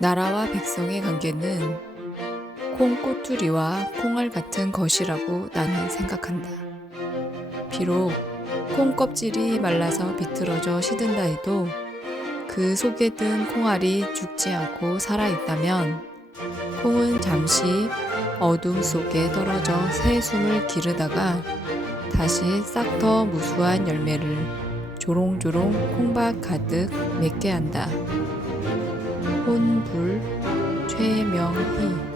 나라와 백성의 관계는 콩꼬투리와 콩알 같은 것이라고 나는 생각한다. 비록 콩 껍질이 말라서 비틀어져 시든다 해도 그 속에 든 콩알이 죽지 않고 살아있다면 콩은 잠시 어둠 속에 떨어져 새 숨을 기르다가 다시 싹 더 무수한 열매를 조롱조롱 콩밭 가득 맺게 한다. 혼불 최명희.